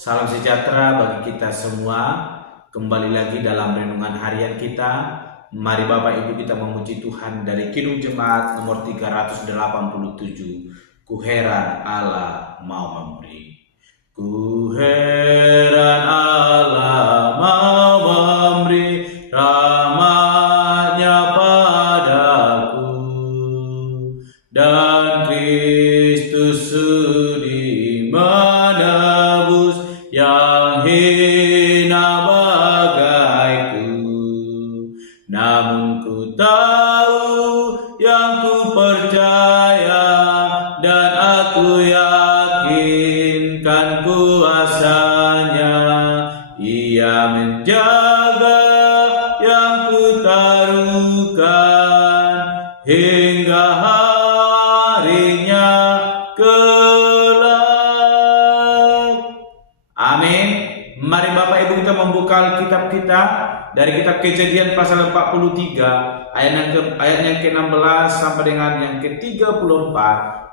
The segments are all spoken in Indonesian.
Salam sejahtera bagi kita semua. Kembali lagi dalam renungan harian kita. Mari Bapak Ibu kita memuji Tuhan dari Kidung Jemaat nomor 387. Ku heran Allah mau memberi. Ku heran Allah mau memberi rahmat-Nya padaku, dan Kristus sudi menebus yang hina bagaiku. Namun ku tahu yang ku percaya, dan aku yakinkan kuasanya. Ia menjaga yang ku taruhkan hingga harinya kelak. Amin. Mari Bapak Ibu kita membuka Alkitab kita dari kitab Kejadian pasal 43 ayatnya ke-16 sampai dengan yang ke-34.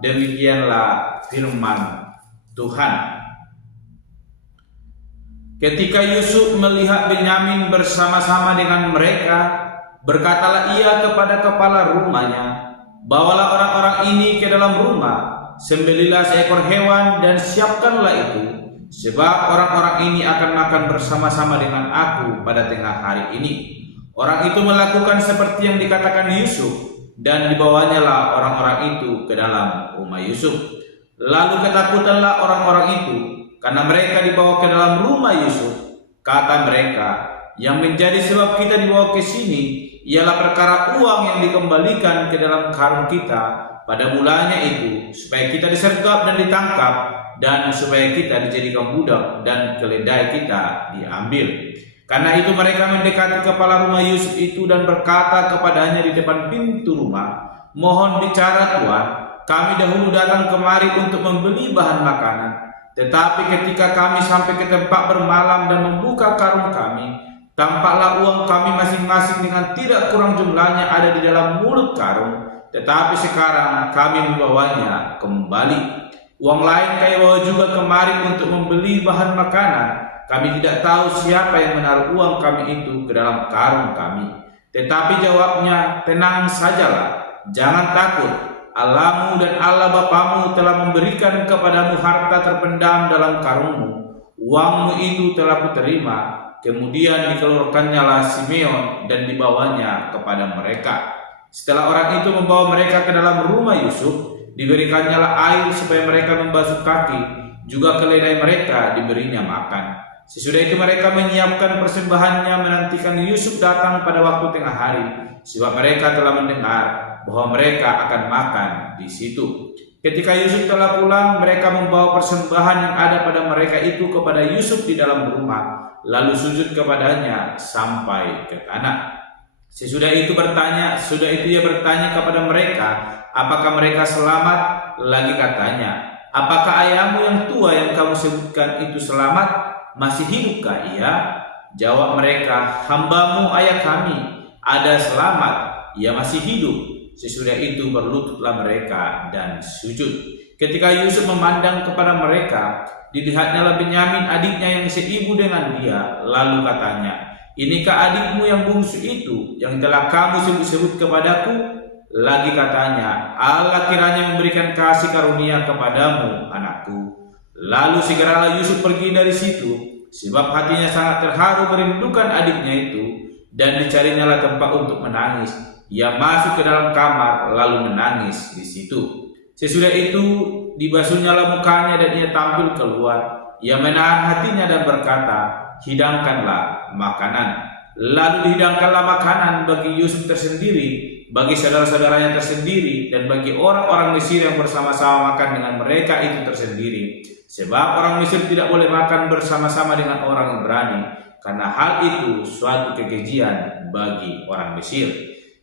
Demikianlah firman Tuhan. Ketika Yusuf melihat Benyamin bersama-sama dengan mereka, berkatalah ia kepada kepala rumahnya, "Bawalah orang-orang ini ke dalam rumah, sembelilah seekor hewan dan siapkanlah itu, sebab orang-orang ini akan makan bersama-sama dengan aku pada tengah hari ini." Orang itu melakukan seperti yang dikatakan Yusuf, dan dibawanya lah orang-orang itu ke dalam rumah Yusuf. Lalu ketakutanlah orang-orang itu, karena mereka dibawa ke dalam rumah Yusuf. Kata mereka, "Yang menjadi sebab kita dibawa ke sini ialah perkara uang yang dikembalikan ke dalam karung kita pada mulanya itu, supaya kita disergap dan ditangkap, dan supaya kita dijadikan budak dan keledai kita diambil." Karena itu mereka mendekati kepala rumah Yusuf itu dan berkata kepadanya di depan pintu rumah, "Mohon bicara Tuan, kami dahulu datang kemari untuk membeli bahan makanan. Tetapi ketika kami sampai ke tempat bermalam dan membuka karung kami, tampaklah uang kami masing-masing dengan tidak kurang jumlahnya ada di dalam mulut karung. Tetapi sekarang kami membawanya kembali. Uang lain kami bawa juga kemari untuk membeli bahan makanan. Kami tidak tahu siapa yang menaruh uang kami itu ke dalam karung kami." Tetapi jawabnya, "Tenang sajalah, jangan takut. Allahmu dan Allah Bapamu telah memberikan kepadamu harta terpendam dalam karungmu. Uangmu itu telah kuterima." Kemudian dikeluarkannya lah Simeon dan dibawanya kepada mereka. Setelah orang itu membawa mereka ke dalam rumah Yusuf, diberikannya lah air supaya mereka membasuh kaki, juga keledai mereka diberinya makan. Sesudah itu mereka menyiapkan persembahannya, menantikan Yusuf datang pada waktu tengah hari, sebab mereka telah mendengar bahwa mereka akan makan di situ. Ketika Yusuf telah pulang, mereka membawa persembahan yang ada pada mereka itu kepada Yusuf di dalam rumah, lalu sujud kepadanya sampai ke tanah. Sesudah itu ia bertanya kepada mereka, apakah mereka selamat? Lagi katanya, "Apakah ayahmu yang tua yang kamu sebutkan itu selamat? Masih hidupkah ia?" Jawab mereka, "Hambamu ayah kami ada selamat, ia masih hidup." Sesudah itu berlututlah mereka dan sujud. Ketika Yusuf memandang kepada mereka, dilihatnya lah Benyamin adiknya yang seibu dengan dia. Lalu katanya, "Inikah adikmu yang bungsu itu yang telah kamu sebut-sebut kepadaku?" Lagi katanya, "Allah kiranya memberikan kasih karunia kepadamu, anakku." Lalu segeralah Yusuf pergi dari situ, sebab hatinya sangat terharu merindukan adiknya itu, dan dicarinya lah tempat untuk menangis. Ia masuk ke dalam kamar lalu menangis di situ. Sesudah itu dibasuhnya lah mukanya dan ia tampil keluar. Ia menahan hatinya dan berkata, "Hidangkanlah makanan." Lalu dihidangkanlah makanan bagi Yusuf tersendiri, bagi saudara-saudaranya tersendiri, dan bagi orang-orang Mesir yang bersama-sama makan dengan mereka itu tersendiri. Sebab orang Mesir tidak boleh makan bersama-sama dengan orang Ibrani, karena hal itu suatu kekejian bagi orang Mesir.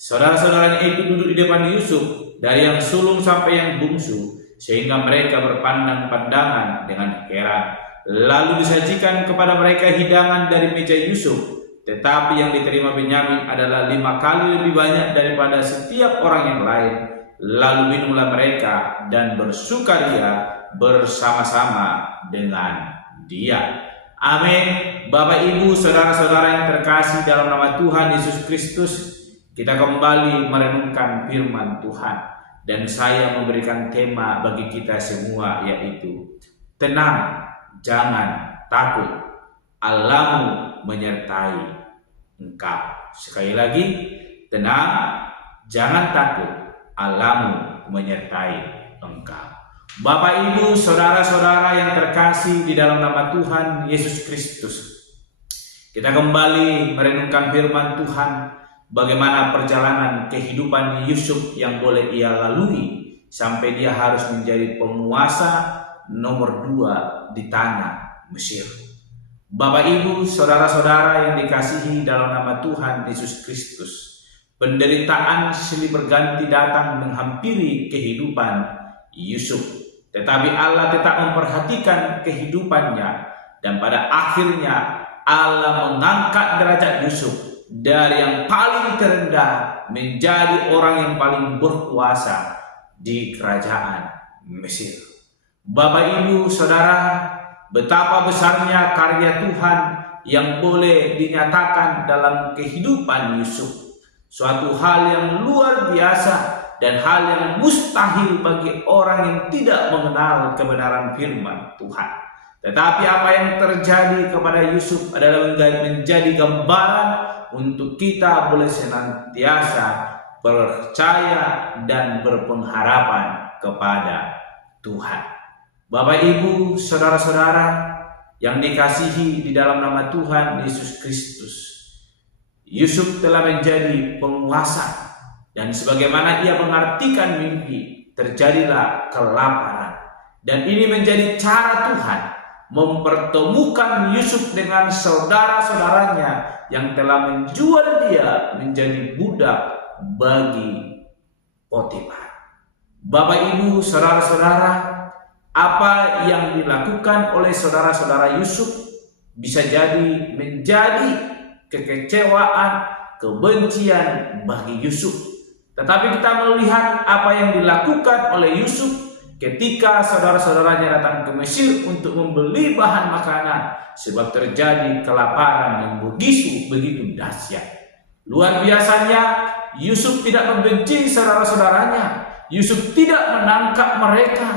Saudara-saudaranya itu duduk di depan Yusuf, dari yang sulung sampai yang bungsu, sehingga mereka berpandang-pandangan dengan heran. Lalu disajikan kepada mereka hidangan dari meja Yusuf, tetapi yang diterima Benyamin adalah 5 kali lebih banyak daripada setiap orang yang lain. Lalu minumlah mereka dan bersukaria bersama-sama dengan Dia. Amin. Bapak, Ibu, saudara-saudara yang terkasih dalam nama Tuhan Yesus Kristus, kita kembali merenungkan firman Tuhan, dan saya memberikan tema bagi kita semua, yaitu tenang, jangan takut, Allahmu menyertai engkau. Sekali lagi, tenang, jangan takut, Allahmu menyertai engkau. Bapak, Ibu, saudara-saudara yang terkasih di dalam nama Tuhan Yesus Kristus, kita kembali merenungkan firman Tuhan, bagaimana perjalanan kehidupan Yusuf yang boleh ia lalui sampai dia harus menjadi penguasa nomor 2 di tanah Mesir. Bapak, Ibu, saudara-saudara yang dikasihi dalam nama Tuhan Yesus Kristus, penderitaan silih berganti datang menghampiri kehidupan Yusuf. Tetapi Allah tetap memperhatikan kehidupannya, dan pada akhirnya Allah mengangkat derajat Yusuf dari yang paling terendah menjadi orang yang paling berkuasa di kerajaan Mesir. Bapak, Ibu, saudara, betapa besarnya karya Tuhan yang boleh dinyatakan dalam kehidupan Yusuf. Suatu hal yang luar biasa dan hal yang mustahil bagi orang yang tidak mengenal kebenaran firman Tuhan. Tetapi apa yang terjadi kepada Yusuf adalah menjadi gambaran untuk kita boleh senantiasa percaya dan berpengharapan kepada Tuhan. Bapak, Ibu, saudara-saudara yang dikasihi di dalam nama Tuhan Yesus Kristus, Yusuf telah menjadi penguasa. Dan sebagaimana ia mengartikan mimpi, terjadilah kelaparan. Dan ini menjadi cara Tuhan mempertemukan Yusuf dengan saudara-saudaranya yang telah menjual dia menjadi budak bagi Potifar. Bapak, Ibu, saudara-saudara, apa yang dilakukan oleh saudara-saudara Yusuf bisa jadi menjadi kekecewaan, kebencian bagi Yusuf. Tetapi kita melihat apa yang dilakukan oleh Yusuf ketika saudara-saudaranya datang ke Mesir untuk membeli bahan makanan, sebab terjadi kelaparan yang begitu dahsyat. Luar biasanya, Yusuf tidak membenci saudara-saudaranya. Yusuf tidak menangkap mereka,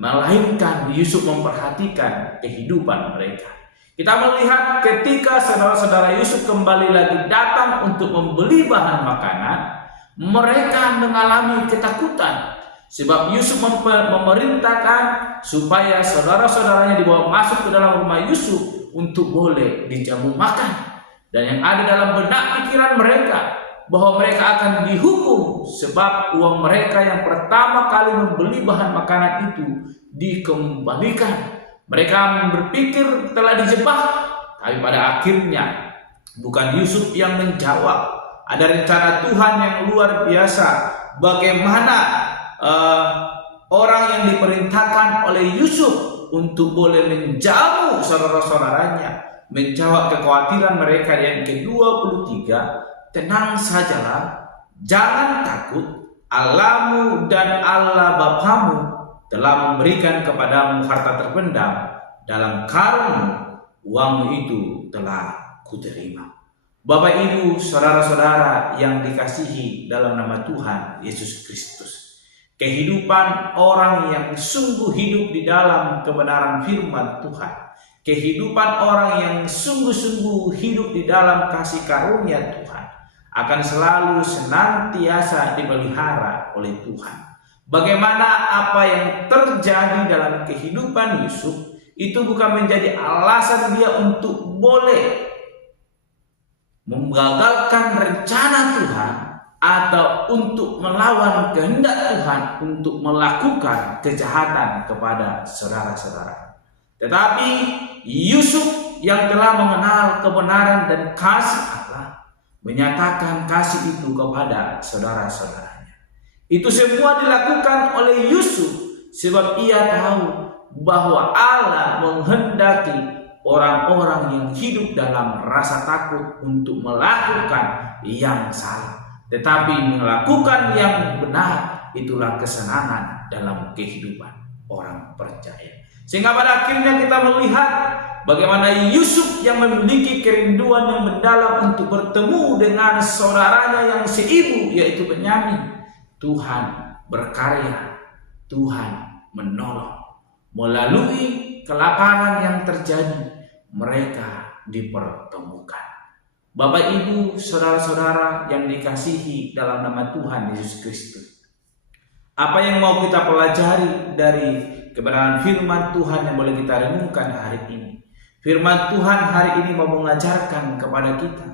melainkan Yusuf memperhatikan kehidupan mereka. Kita melihat ketika saudara-saudara Yusuf kembali lagi datang untuk membeli bahan makanan, mereka mengalami ketakutan, sebab Yusuf memerintahkan supaya saudara-saudaranya dibawa masuk ke dalam rumah Yusuf untuk boleh dijamu makan. Dan yang ada dalam benak pikiran mereka bahwa mereka akan dihukum sebab uang mereka yang pertama kali membeli bahan makanan itu dikembalikan. Mereka berpikir telah dijebak, tapi pada akhirnya bukan Yusuf yang menjawab. Ada rencana Tuhan yang luar biasa, bagaimana orang yang diperintahkan oleh Yusuf untuk boleh menjamu saudara-saudaranya menjawab kekhawatiran mereka. Yang ke-23, tenang sajalah, jangan takut, Allahmu dan Allah Bapamu telah memberikan kepadamu harta terpendam, dalam karunmu uangmu itu telah kuterima. Bapak, Ibu, saudara-saudara yang dikasihi dalam nama Tuhan Yesus Kristus, kehidupan orang yang sungguh hidup di dalam kebenaran firman Tuhan, kehidupan orang yang sungguh-sungguh hidup di dalam kasih karunia Tuhan, akan selalu senantiasa dipelihara oleh Tuhan. Bagaimana apa yang terjadi dalam kehidupan Yusuf itu bukan menjadi alasan dia untuk boleh menggagalkan rencana Tuhan atau untuk melawan kehendak Tuhan untuk melakukan kejahatan kepada saudara-saudara. Tetapi Yusuf yang telah mengenal kebenaran dan kasih Allah menyatakan kasih itu kepada saudara-saudaranya. Itu semua dilakukan oleh Yusuf sebab ia tahu bahwa Allah menghendaki orang-orang yang hidup dalam rasa takut untuk melakukan yang salah, tetapi melakukan yang benar. Itulah kesenangan dalam kehidupan orang percaya. Sehingga pada akhirnya kita melihat bagaimana Yusuf yang memiliki kerinduan yang mendalam untuk bertemu dengan saudaranya yang seibu, yaitu Benyamin. Tuhan berkarya, Tuhan menolong. Melalui kelaparan yang terjadi, mereka dipertemukan. Bapak, Ibu, saudara-saudara yang dikasihi dalam nama Tuhan Yesus Kristus, apa yang mau kita pelajari dari kebenaran firman Tuhan yang boleh kita renungkan hari ini? Firman Tuhan hari ini mau mengajarkan kepada kita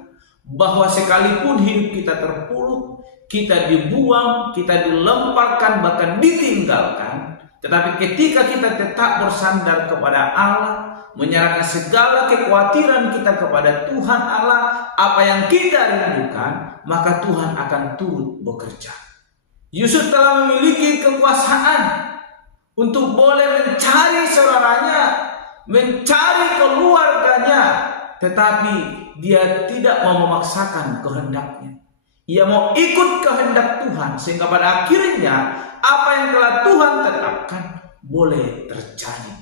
bahwa sekalipun hidup kita terpuruk, kita dibuang, kita dilemparkan, bahkan ditinggalkan, tetapi ketika kita tetap bersandar kepada Allah, menyerahkan segala kekhawatiran kita kepada Tuhan Allah, apa yang kita rindukan, maka Tuhan akan turut bekerja. Yusuf telah memiliki kekuasaan untuk boleh mencari saudaranya, mencari keluarganya, tetapi dia tidak mau memaksakan kehendaknya. Ia mau ikut kehendak Tuhan, sehingga pada akhirnya apa yang telah Tuhan tetapkan boleh terjadi.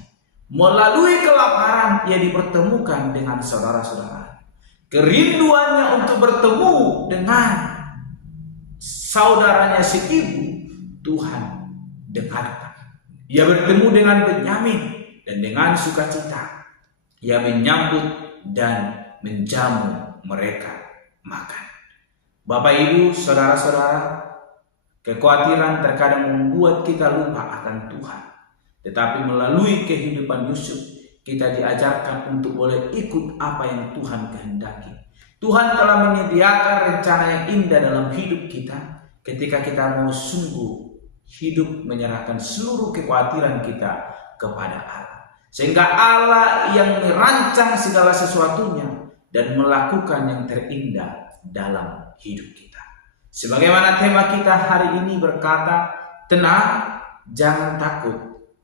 Melalui kelaparan ia dipertemukan dengan saudara-saudara. Kerinduannya untuk bertemu dengan saudaranya seibu, Tuhan dengarkan. Ia bertemu dengan Benyamin dan dengan sukacita ia menyambut dan menjamu mereka makan. Bapak, Ibu, saudara-saudara, kekhawatiran terkadang membuat kita lupa akan Tuhan. Tetapi melalui kehidupan Yusuf, kita diajarkan untuk boleh ikut apa yang Tuhan kehendaki. Tuhan telah menyediakan rencana yang indah dalam hidup kita ketika kita mau sungguh hidup menyerahkan seluruh kekhawatiran kita kepada Allah. Sehingga Allah yang merancang segala sesuatunya dan melakukan yang terindah dalam hidup kita. Sebagaimana tema kita hari ini berkata, tenang, jangan takut,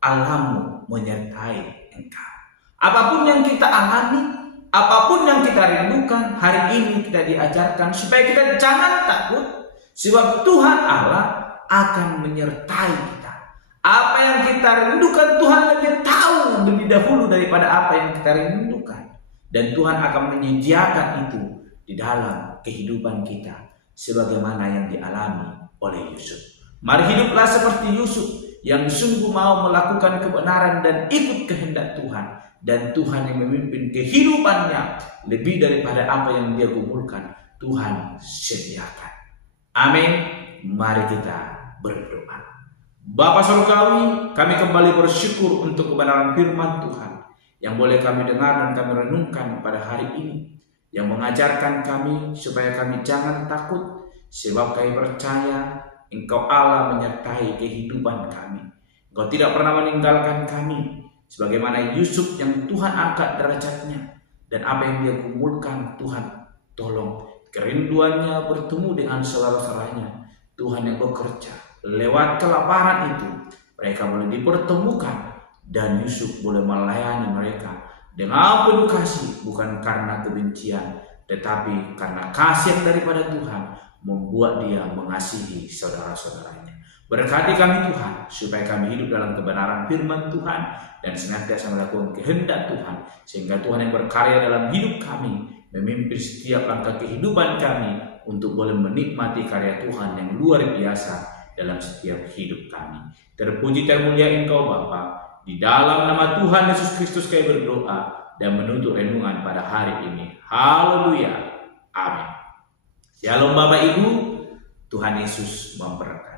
Allahmu menyertai engkau. Apapun yang kita alami, apapun yang kita rindukan, hari ini kita diajarkan supaya kita jangan takut, sebab Tuhan Allah akan menyertai kita. Apa yang kita rindukan, Tuhan lebih tahu lebih dahulu daripada apa yang kita rindukan. Dan Tuhan akan menyediakan itu di dalam kehidupan kita, sebagaimana yang dialami oleh Yusuf. Mari hiduplah seperti Yusuf, yang sungguh mau melakukan kebenaran dan ikut kehendak Tuhan, dan Tuhan yang memimpin kehidupannya lebih daripada apa yang dia kumpulkan, Tuhan sediakan. Amin. Mari kita berdoa. Bapa Surgawi, kami kembali bersyukur untuk kebenaran firman Tuhan yang boleh kami dengar dan kami renungkan pada hari ini, yang mengajarkan kami supaya kami jangan takut, sebab kami percaya Engkau Allah menyertai kehidupan kami. Engkau tidak pernah meninggalkan kami. Sebagaimana Yusuf yang Tuhan angkat derajatnya, dan apa yang dia kumpulkan, Tuhan tolong kerinduannya bertemu dengan saudara-saudaranya. Tuhan yang bekerja lewat kelaparan itu, mereka boleh dipertemukan, dan Yusuf boleh melayani mereka dengan penuh kasih, bukan karena kebencian, tetapi karena kasih daripada Tuhan membuat dia mengasihi saudara-saudaranya. Berkati kami Tuhan, supaya kami hidup dalam kebenaran firman Tuhan dan senantiasa melakukan kehendak Tuhan, sehingga Tuhan yang berkarya dalam hidup kami, memimpin setiap langkah kehidupan kami untuk boleh menikmati karya Tuhan yang luar biasa dalam setiap hidup kami. Terpuji termulia Engkau Bapa. Di dalam nama Tuhan Yesus Kristus kami berdoa dan menutup renungan pada hari ini. Haleluya. Amin. Shalom Bapak Ibu, Tuhan Yesus memberkati.